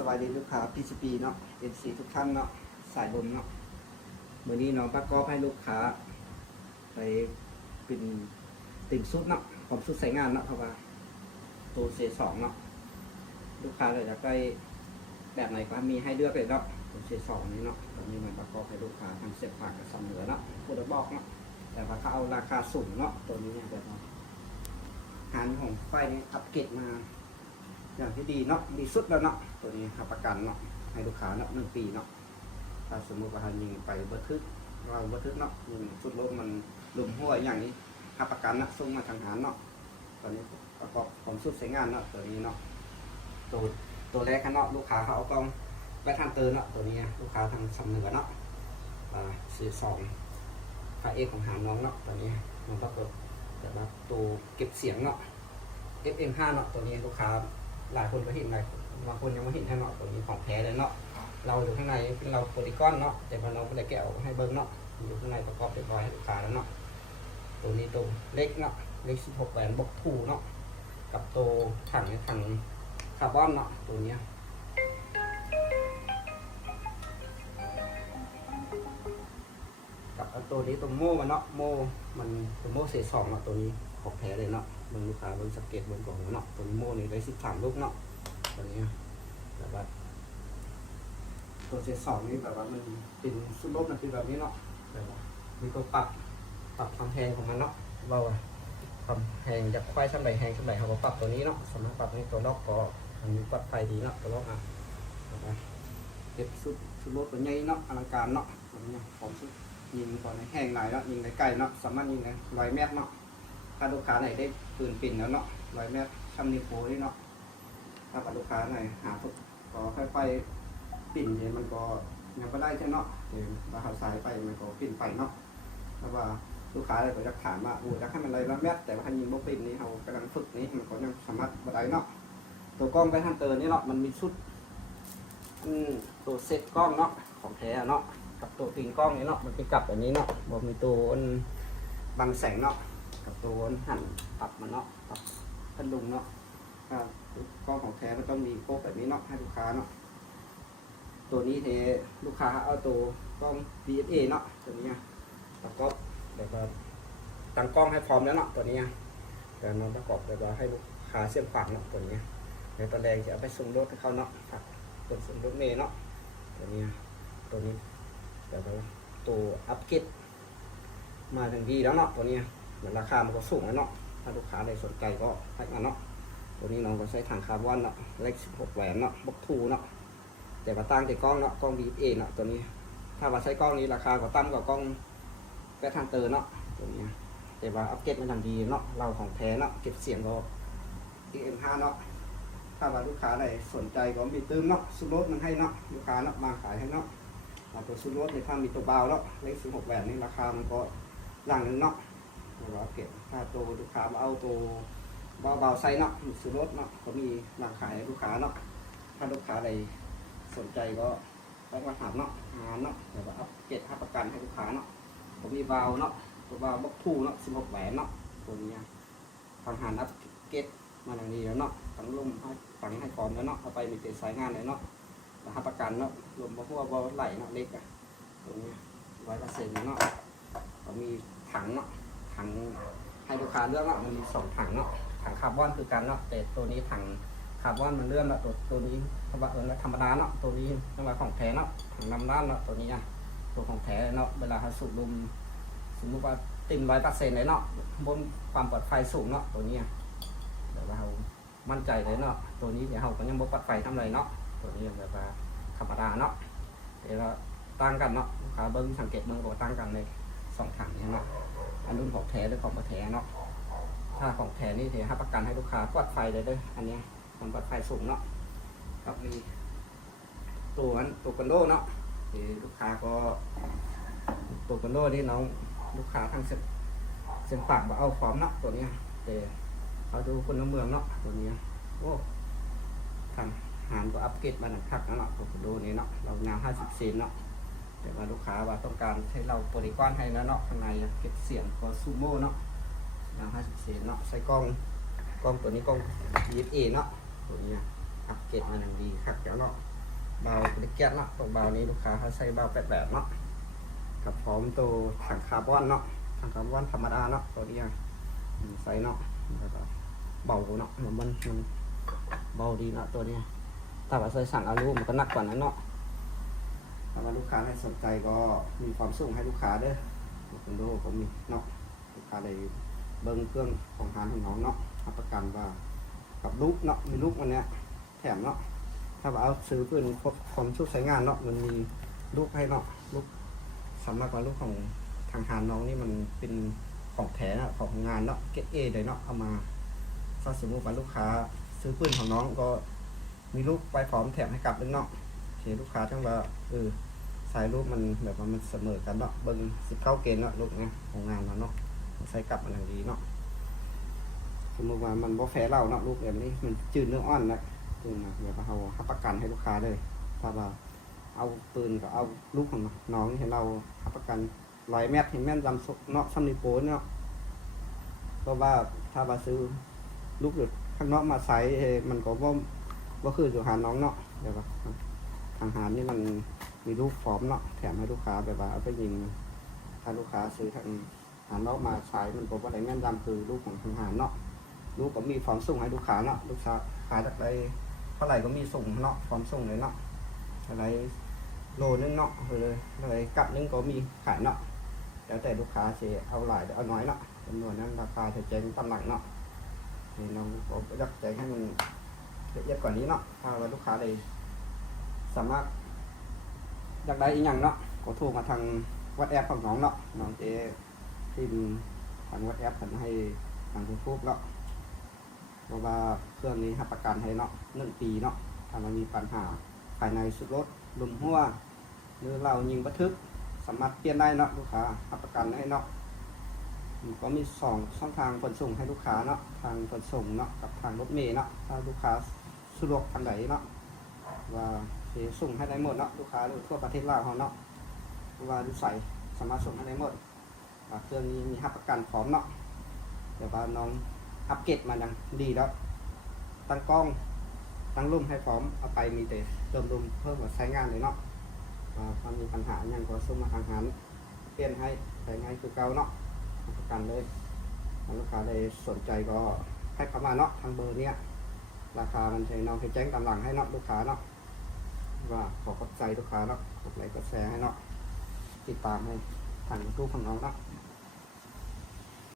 สวัสดีลูกค้า PCB เนาะ NC ทุกท่านเนาะสายบนเนาะเมื่อนี้น้องประกอบให้ลูกค้าไปเป็นติ่มซุปเนาะผมซุปใส่งานเนาะเพราะว่าตัวเซสองเนาะลูกค้าเลยจะได้แบบไหนก็มีให้เลือกเลยเนาะตัวเซสองนี้เนาะตอนนี้มันประกอบให้ลูกค้าทางเสียบผักกับสำเหนือเนาะพูดบอกเนาะแต่ว่าเขาเอาราคาสูงเนาะตัวนี้เนี่ยแบบหารของไฟนี้อัปเกรดมาอย่างที่ดีเนาะดีสุดแล้วเนาะตัวนี้รับประกันเนาะให้ลูกค้าเนาะ1 ปีเนาะถ้าสมมติว่ายิงไปเบอร์ทึกเราเบอร์ทึกเนาะยิงสุดลมมันลมห้วยอย่างนี้รับประกันนะส่งมาทางหารเนาะตอนนี้ประกอบผมสุดใช้งานเนาะตัวนี้เนาะตัวแรกเนาะลูกค้าเขาเอากล้องไปทางเตอร์เนาะตัวนี้ลูกค้าทางสำเหนือเนาะ42ค่าเอของหารน้องเนาะตัวนี้มันก็เกิดแต่ว่าตัวเก็บเสียงเนาะ FM5 เนาะตัวนี้ลูกค้าหลายคนก็เห็นเลยบางคนยังไม่เห็นแค่เนาะตัวนี้ของแท้เลยเนาะเราอยู่ข้างในเป็นเราโพลีกอนเนาะแต่ว่าเราไม่ได้แกะออกให้เบิ้งเนาะอยู่ข้างในประกอบเรียบร้อยให้ลูกค้าแล้วเนาะตัวนี้ตัวเล็กเนาะเล็ก16 แหวนบล็อกทูเนาะกับตัวถังคาร์บอนเนาะตัวนี้กับตัวนี้ตัวโม่มันเนาะโม่มันตัวโม่เศษ2เนาะตัวนี้ของแท้เลยเนาะเบิ้งลูกค้าเบิ้งสังเกตเบิ้งก่อนเนาะตัวนี้โม่นี่ได้13 ลูกเนาะตัวนี้แบบว่าตัวเซตสองนี่แบบว่ามันเป็นสุดลบนะคือแบบนี้เนาะแบบว่ามีตัวปรับความแพงของมันเนาะเราความแพงจากควายชั้นใดแพงชั้นใดเขาก็ปรับตัวนี้เนาะสามารถปรับให้ตัวล็อกก็มันมีปลั๊กไฟดีเนาะตัวล็อกเก็บสุดลบตัวใหญ่เนาะอลังการเนาะแบบนี้ผมยิงก่อนในแห้งไหลเนาะยิงไกลๆเนาะสามารถยิงได้100 เมตรเนาะถ้าลูกค้าไหนได้ปืนปิ่นแล้วเนาะ100 เมตรชั่นิโพนี่เนาะถ้าลูกค้าไหนหาก็ค่อยๆปิ่นเนี่ยมันก็ยังไม่ได้ใช่เนาะเดี๋ยวเราเอาสายไปมันก็ปิ่นไปเนาะเพราะว่าลูกค้าเลยก็จะถามว่าจะให้มันอะไรละเม็ดแต่ว่าถ้ายิงบล็อกปิ่นนี้เรากำลังฝึกนี้มันก็ยังสามารถมาได้เนาะตัวกล้องไปทางเตอร์นี่เนาะมันมีชุดตัวเซตกล้องเนาะของแท้เนาะกับตัวติงกล้องนี่เนาะมันเป็นกับแบบนี้เนาะบอกมีตัวบังแสงเนาะกับตัวหันปรับมันเนาะปรับพันลุงเนาะกล้องของแท้มันต้องมีโป๊กแบบนี้เนาะให้ลูกค้าเนาะตัวนี้เทลูกค้าเอาตัวกล้อง DSA เนาะตัวนี้ประกอบแบบว่าตั้งกล้องให้พร้อมแล้วเนาะตัวนี้แต่น้องประกอบแบบว่าให้ลูกค้าเสียบปากเนาะตัวนี้ในตอนแรกจะเอาไปส่งรถให้เขาเนาะครับส่งรถเมล์เนาะตัวนี้แบบว่าตัวอัพเกรดมาถึงดีแล้วเนาะตัวนี้เหมือนราคามันก็สูงแล้วเนาะถ้าลูกค้าใดสนใจก็ให้มาเนาะตัวนี้น้องก็ใช้ถังคาร์บอนเนาะเล็ก16 แหวนเนาะบล็อกทูเนาะแต่ว่าตั้งแต่กล้องเนาะกล้อง DSA เนาะตัวนี้ถ้าว่าใช้กล้องนี้ราคาก็ต่ำกว่ากล้องแค่ทางเตอร์เนาะตัวนี้แต่ว่าอัปเกรดมันทางดีเนาะเราของแท้เนาะเก็บเสียงก็ DM5 เนาะถ้าว่าลูกค้าไหนสนใจก็มีตื้มเนาะซูโรสมันให้เนาะลูกค้าเนาะมาขายให้เนาะตัวซูโรสในถ้ามีตัวเบาเนาะเล็ก16 แหวนนี่ราคามันก็หลังนึงเนาะเราเก็บถ้าตัวลูกค้ามาเอาตัวเบาๆไซส์เนาะซูโรสเนาะก็มีหลังขายให้ลูกค้าเนาะถ้าลูกค้าใดสนใจก็ต้องมาถามเนาะเนาะเดี๋ยวอัปเกรดค่าประกันให้ลูกค้าเนาะผมมีวาล์วเนาะตัววาล์วบล็อกทูเนาะ16 แหวนเนาะตัวนี้ทางหารอัปเกรดมาอย่างนี้แล้วเนาะตั้งลมให้พร้อมแล้วเนาะเอาไปมีเกรดสายงานเลยเนาะค่าประกันเนาะลมเพราะว่าบอลไหลเนาะเล็กตัวนี้100%เนาะก็มีถังเนาะถังให้ลูกค้าเลือกเนาะมันมี2 ถังเนาะถังคาร์บอนคือกันเนาะแต่ตัวนี้ถังคาร์บอนมันเลื่อนเนาะตัวนี้ธรรมดาเนาะตัวนี้จังหวะของแท้เนาะถังนำด้านเนาะตัวนี้ตัวของแท้เนาะเวลาสูบลมสมมติว่าเต็ม100%เลยเนาะบนความปลอดภัยสูงเนาะตัวนี้เดี๋ยวเรามั่นใจเลยเนาะตัวนี้เดี๋ยวเราก็ยังบ่ปลอดภัยทำไรเนาะตัวนี้แบบว่าธรรมดาเนาะเดี๋ยวเราตั้งกันเนาะลูกค้าเบิ้งสังเกตเบิ้งก็ตั้งกันเลย2 ถังนี้เนาะอันรุ่นของแท้หรือของบ่แท้เนาะถ้าของแท้นี่ถือให้ประกันให้ลูกค้าปลอดภัยเลยด้วยอันนี้มันปลอดภัยสูงเนาะกับมีตัวกันโดเนาะที่ลูกค้าก็ตัวกันโดนี่น้องลูกค้าทางเส้นปากมาเอาพร้อมเนาะตัวนี้แต่เอาดูคนละเมืองเนาะตัวนี้โอ้ทางหารก็อัปเกรดมาหนักทักเนาะตัวกันโดนี่เนาะเรางาม50 เซนเนาะแต่ว่าลูกค้าว่าต้องการให้เราโพลีกอนให้แล้วเนาะข้างในเก็บเสียงก็ซูโม่เนาะงาม50 เซนเนาะใช้กล้องตัวนี้กล้อง DSA เนาะตัวนี้ อัปเกรดมาอย่างดีครับเดี๋ยวเนาะเบาบริเกตเนาะตัวเบานี้ลูกค้าเขาใช้เบาแบบเนาะกับพร้อมตัวถังคาร์บอนเนาะถังคาร์บอนธรรมดาเนาะตัวนี้ใส่เนาะแล้วก็เบาเนาะมันเบาดีเนาะตัวนี้ถ้าว่าใส่สั่งอลูมันก็หนักกว่านั้นเนาะถ้าว่าลูกค้าให้สนใจก็มีความส่งให้ลูกค้าเด้อคุณดูผมมีเนาะลูกค้าได้เบิ้งเครื่องของหานของน้องเนาะรับประกันว่ากับลูกเนาะมีลูกวันเนี้ยแถมเนาะถ้าว่าเอาซื้อเพื่อนครบความชุดใช้งานเนาะมันมีลูกให้เนาะลูกสำหรับว่าลูกของทางหานน้องนี่มันเป็นของแท้นะของงานเนาะเกรดเอเลยเนาะเอามาถ้าสมมติว่าลูกค้าซื้อปืนของน้องก็มีลูกไปพร้อมแถมให้กลับด้วยเนาะเห็นลูกค้าทั้งว่าสายลูกมันแบบว่ามันเสมอกันเนาะเบิ้ง19 เกณฑ์เนาะลูกเนี่ยของงานเนาะใส่กลับมันอย่างดีเนาะสมมติว่ามันบ่แฝงเราเนาะลูกแบบนี้มันจืดเนื้ออ่อนนะปืนนะเดี๋ยวเรารับประกันให้ลูกค้าเลยถ้าว่าเอาปืนกับเอาลูกของน้องให้เรารับประกัน100 เมตรให้แม่นลำเนาะซัมนิโปนเนาะเพราะว่าถ้าว่าซื้อลูกหรือข้างนอกมาใส่มันก็ว่าคืออยู่หาน้องเนาะเดี๋ยวว่าทางหารนี่มันมีลูกพร้อมเนาะแถมให้ลูกค้าแบบว่าเอาไปยิงถ้าลูกค้าซื้อทางหารนอกมาใช้มันบอกว่าอะไรแม่นยำคือลูกของทางหารเนาะลูกก็มีพร้อมส่งให้ลูกค้าเนาะลูกค้าขายจากไรเท่าไหร่ก็มีส่งเนาะพร้อมส่งเลยเนาะอะไรโลนึงเนาะเลยอะไรกัดนึงก็มีขายเนาะแล้วแต่ลูกค้าจะเอาหลายเอาน้อยเนาะจำนวนนั้นราคาจะแจ้งตำหนักเนาะนี่เราอยากแจ้งให้มันละเอียดกว่านี้เนาะถ้าว่าลูกค้าเลยสามารถอยากได้อีกอย่างเนาะก็โทรมาทางวัดแอปของน้องเนาะน้องเจที่ทางวัดแอปทำให้ทางผู้พูดเนาะเพราะว่าเครื่องนี้รับประกันให้เนาะ1 ปีเนาะถ้ามันมีปัญหาภายในสุดรถลุมหัวหรือเรายิงบันทึกสามารถเปลี่ยนได้เนาะลูกค้ารับประกันให้เนาะก็มี2 ช่องทางขนส่งให้ลูกค้าเนาะทางขนส่งเนาะกับทางรถเมล์เนาะถ้าลูกค้าสะดวกทางไหนเนาะว่าส่งให้ได้หมดเนาะลูกค้าทั่วประเทศลาวเขาเนาะว่าดูใส่สามารถส่งให้ได้หมดเครื่องนี้มีรับประกันพร้อมเนาะเดี๋ยวว่าน้องอัปเกรดมาอย่างดีแล้วตั้งกล้องตั้งรุ่มให้พร้อมเอาไปมีแต่เติมรุ่มเพิ่มมาใช้งานเลยเนาะถ้ามีปัญหาอย่างก็ส่งมาทางหารเปลี่ยนให้ใช้งานคือเก่าเนาะรับประกันเลยลูกค้าได้สนใจก็ให้เข้ามาเนาะทางเบอร์เนี้ยราคามันใช้น้องแจ้งตามหลังให้เนาะลูกค้าเนาะว่าขอกดใจลูกค้าเนาะกดไลค์กดแชร์ให้เนาะติดตามให้ทางยูทูบของน้องเนาะ